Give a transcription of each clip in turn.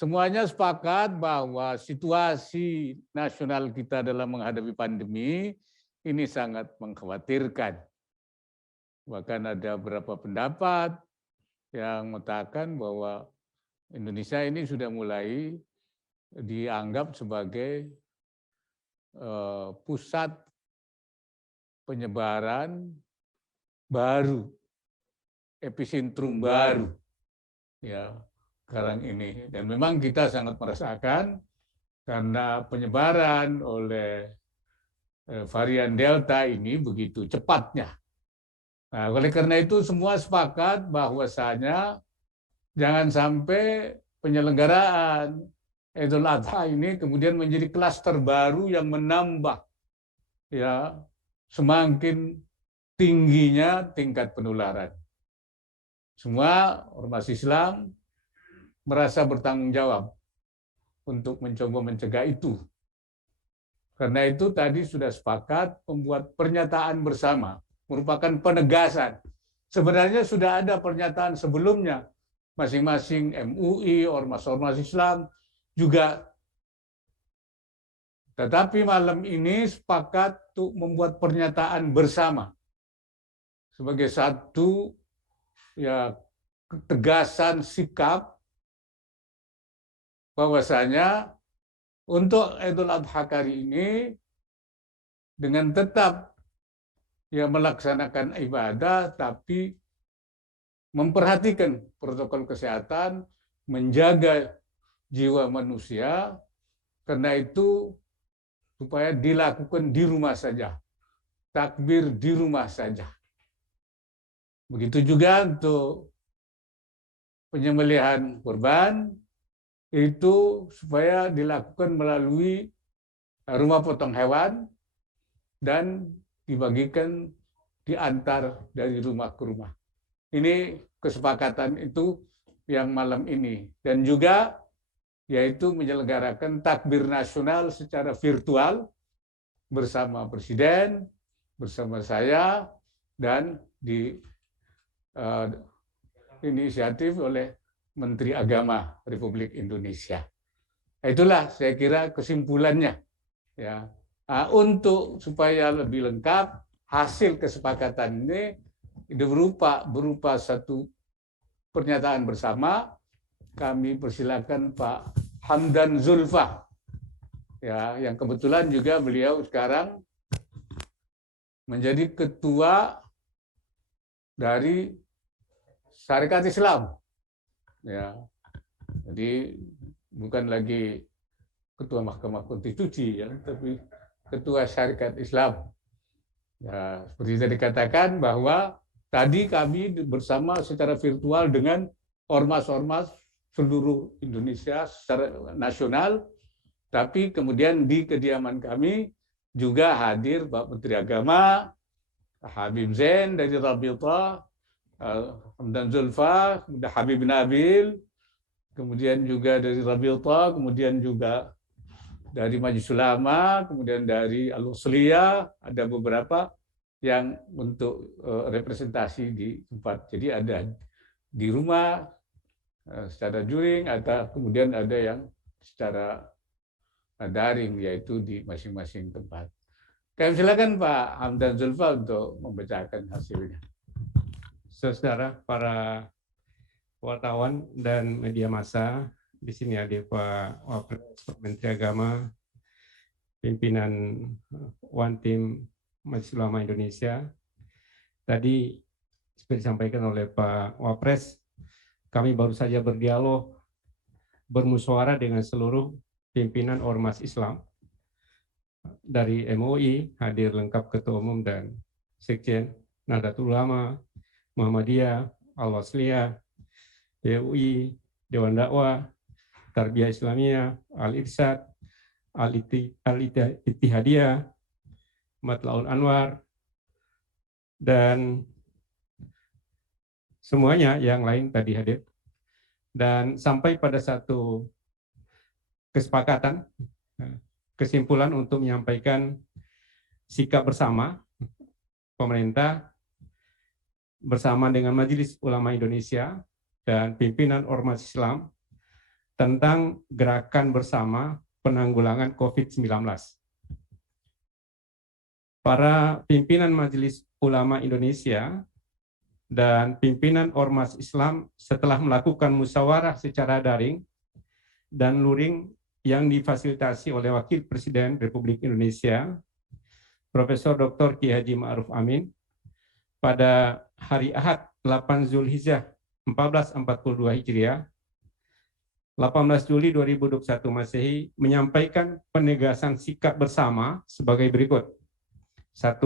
semuanya sepakat bahwa situasi nasional kita dalam menghadapi pandemi ini sangat mengkhawatirkan. Bahkan ada beberapa pendapat yang mengatakan bahwa Indonesia ini sudah mulai dianggap sebagai pusat penyebaran baru, epicentrum baru, ya sekarang ini. Dan memang kita sangat merasakan karena penyebaran oleh varian Delta ini begitu cepatnya. Nah, oleh karena itu semua sepakat bahwasanya jangan sampai penyelenggaraan Idul Adha ini kemudian menjadi klaster baru yang menambah ya semakin tingginya tingkat penularan. Semua ormas Islam merasa bertanggung jawab untuk mencoba mencegah itu. Karena itu tadi sudah sepakat membuat pernyataan bersama, merupakan penegasan. Sebenarnya sudah ada pernyataan sebelumnya, masing-masing MUI, ormas-ormas Islam juga. Tetapi malam ini sepakat untuk membuat pernyataan bersama sebagai satu ya ketegasan sikap bahwasanya untuk Idul Adha kali ini dengan tetap ya melaksanakan ibadah tapi memperhatikan protokol kesehatan, menjaga jiwa manusia, karena itu supaya dilakukan di rumah saja, takbir di rumah saja. Begitu juga untuk penyembelihan kurban, itu supaya dilakukan melalui rumah potong hewan dan dibagikan diantar dari rumah ke rumah. Ini kesepakatan itu yang malam ini. Dan juga yaitu menyelenggarakan takbir nasional secara virtual bersama Presiden, bersama saya, dan inisiatif oleh Menteri Agama Republik Indonesia. Itulah saya kira kesimpulannya. Ya, untuk supaya lebih lengkap hasil kesepakatan ini berupa satu pernyataan bersama. Kami persilakan Pak Hamdan Zulfa, ya, yang kebetulan juga beliau sekarang menjadi ketua dari Syarikat Islam. Ya, jadi bukan lagi ketua Mahkamah Konstitusi, ya, tapi ketua Syarikat Islam. Ya, seperti tadi dikatakan bahwa tadi kami bersama secara virtual dengan ormas-ormas seluruh Indonesia secara nasional, tapi kemudian di kediaman kami juga hadir Pak Menteri Agama, Habib Zain dari Rabita, Hamdan Zulfa, Habib Nabil, kemudian juga dari Rabita, kemudian juga dari Majelis Ulama, kemudian dari Al-Usliyah, ada beberapa yang untuk representasi di tempat. Jadi ada di rumah secara daring, atau kemudian ada yang secara daring, yaitu di masing-masing tempat. Kami silakan Pak Hamdan Zulfa untuk membacakan hasilnya. Saudara para wartawan dan media massa, di sini ada Pak Wapres Menteri Agama, pimpinan One Team Majelis Ulama Indonesia. Tadi seperti disampaikan oleh Pak Wapres, kami baru saja berdialog, bermusyawarah dengan seluruh pimpinan ormas Islam. Dari MUI hadir lengkap Ketua Umum dan Sekjen, Nahdlatul Ulama, Muhammadiyah, Al-Wasliyah, DUI, Dewan Dakwah, Tarbiyah Islamiyah, Al-Irsyad, Al-Ittihadiyah, Matlaul Anwar, dan semuanya yang lain tadi hadir. Dan sampai pada satu kesepakatan, kesimpulan untuk menyampaikan sikap bersama pemerintah bersama dengan Majelis Ulama Indonesia dan pimpinan ormas Islam tentang gerakan bersama penanggulangan COVID-19. Para pimpinan Majelis Ulama Indonesia dan pimpinan Ormas Islam setelah melakukan musyawarah secara daring dan luring yang difasilitasi oleh Wakil Presiden Republik Indonesia, Profesor Dr. Kiai Haji Ma'ruf Amin, pada hari Ahad 8 Zulhijjah 1442 Hijriah, 18 Juli 2021 Masehi, menyampaikan penegasan sikap bersama sebagai berikut. 1.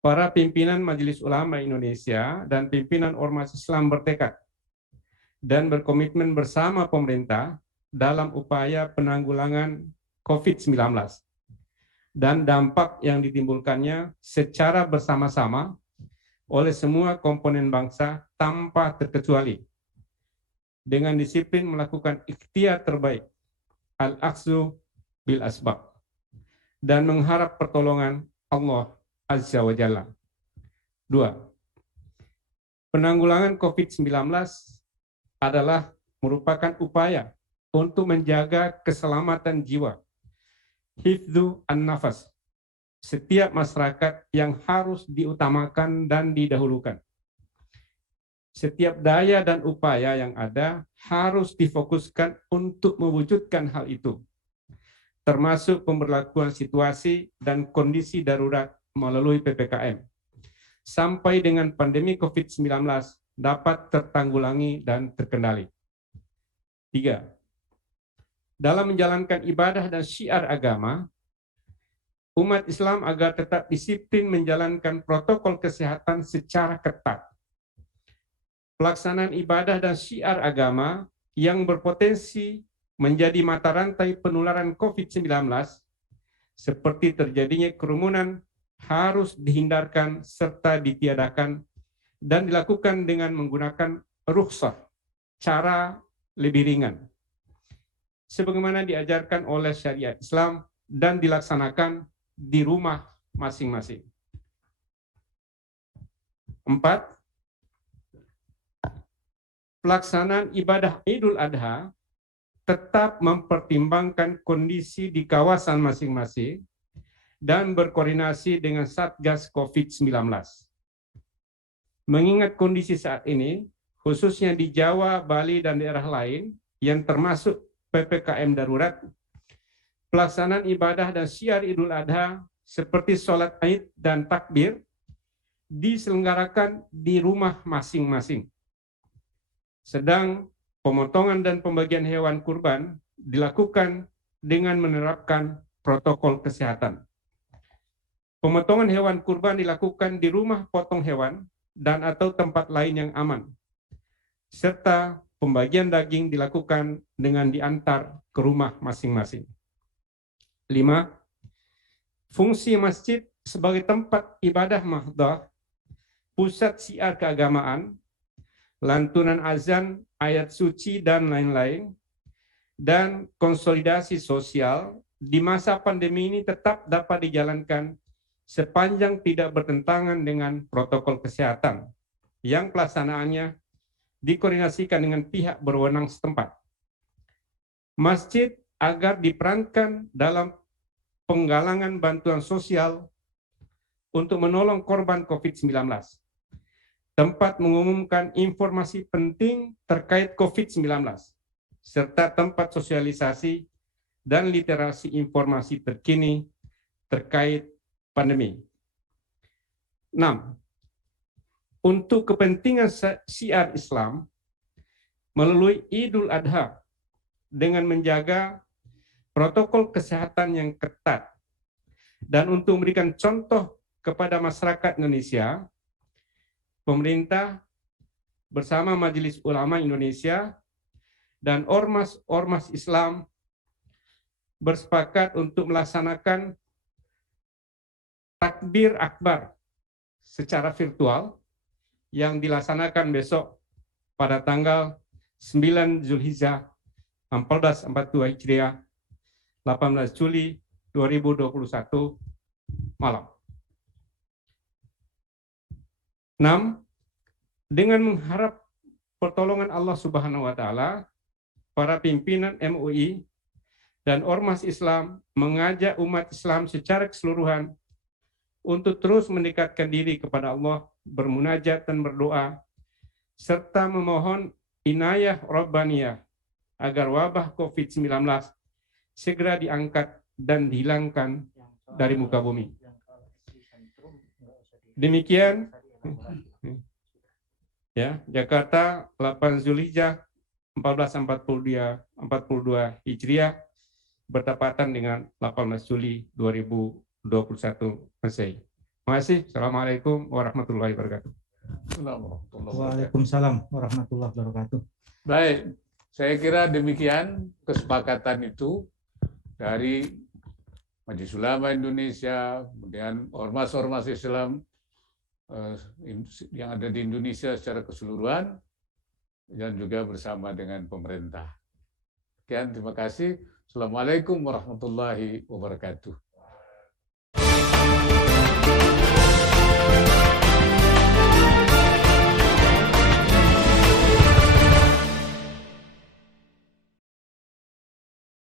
Para pimpinan Majelis Ulama Indonesia dan pimpinan Ormas Islam bertekad dan berkomitmen bersama pemerintah dalam upaya penanggulangan COVID-19 dan dampak yang ditimbulkannya secara bersama-sama oleh semua komponen bangsa tanpa terkecuali, dengan disiplin melakukan ikhtiar terbaik, al-akhzu bil asbab, dan mengharap pertolongan Allah Azza wa Jalla. 2. Penanggulangan COVID-19 adalah merupakan upaya untuk menjaga keselamatan jiwa, hifdzu an-nafas, setiap masyarakat yang harus diutamakan dan didahulukan. Setiap daya dan upaya yang ada harus difokuskan untuk mewujudkan hal itu, termasuk pemberlakuan situasi dan kondisi darurat melalui PPKM, sampai dengan pandemi COVID-19 dapat tertanggulangi dan terkendali. 3. Dalam menjalankan ibadah dan syiar agama, umat Islam agar tetap disiplin menjalankan protokol kesehatan secara ketat. Pelaksanaan ibadah dan syiar agama yang berpotensi menjadi mata rantai penularan COVID-19, seperti terjadinya kerumunan, harus dihindarkan serta ditiadakan dan dilakukan dengan menggunakan rukhsah, cara lebih ringan, sebagaimana diajarkan oleh syariat Islam dan dilaksanakan di rumah masing-masing. 4. Pelaksanaan ibadah Idul Adha tetap mempertimbangkan kondisi di kawasan masing-masing dan berkoordinasi dengan Satgas COVID-19. Mengingat kondisi saat ini, khususnya di Jawa, Bali, dan daerah lain yang termasuk PPKM darurat, pelaksanaan ibadah dan syiar Idul Adha seperti sholat Id dan takbir diselenggarakan di rumah masing-masing. Sedang pemotongan dan pembagian hewan kurban dilakukan dengan menerapkan protokol kesehatan. Pemotongan hewan kurban dilakukan di rumah potong hewan dan atau tempat lain yang aman, serta pembagian daging dilakukan dengan diantar ke rumah masing-masing. 5. Fungsi masjid sebagai tempat ibadah mahdhah, pusat syiar keagamaan, lantunan azan, ayat suci, dan lain-lain, dan konsolidasi sosial di masa pandemi ini tetap dapat dijalankan sepanjang tidak bertentangan dengan protokol kesehatan yang pelaksanaannya dikoordinasikan dengan pihak berwenang setempat. Masjid agar diperankan dalam penggalangan bantuan sosial untuk menolong korban COVID-19. Tempat mengumumkan informasi penting terkait COVID-19, serta tempat sosialisasi dan literasi informasi terkini terkait pandemi. 6. Untuk kepentingan syiar Islam melalui Idul Adha dengan menjaga protokol kesehatan yang ketat dan untuk memberikan contoh kepada masyarakat Indonesia, pemerintah bersama Majelis Ulama Indonesia dan ormas-ormas Islam bersepakat untuk melaksanakan takbir akbar secara virtual yang dilaksanakan besok pada tanggal 9 Zulhijjah 1442 Hijriah, 18 Juli 2021 malam. 6. Dengan mengharap pertolongan Allah Subhanahu wa taala, para pimpinan MUI dan Ormas Islam mengajak umat Islam secara keseluruhan untuk terus mendekatkan diri kepada Allah, bermunajat dan berdoa, serta memohon inayah Rabbaniyah agar wabah COVID-19 segera diangkat dan dihilangkan dari muka bumi. Demikian ya, Jakarta 8 Zulhijjah 1442 Hijriah bertepatan dengan 18 Juli 2021 Masehi. Terima kasih. Assalamualaikum warahmatullahi wabarakatuh. Waalaikumsalam warahmatullahi wabarakatuh. Baik, saya kira demikian kesepakatan itu dari Majelis Ulama Indonesia, kemudian ormas-ormas Islam yang ada di Indonesia secara keseluruhan, dan juga bersama dengan pemerintah. Sekian, terima kasih. Assalamualaikum warahmatullahi wabarakatuh.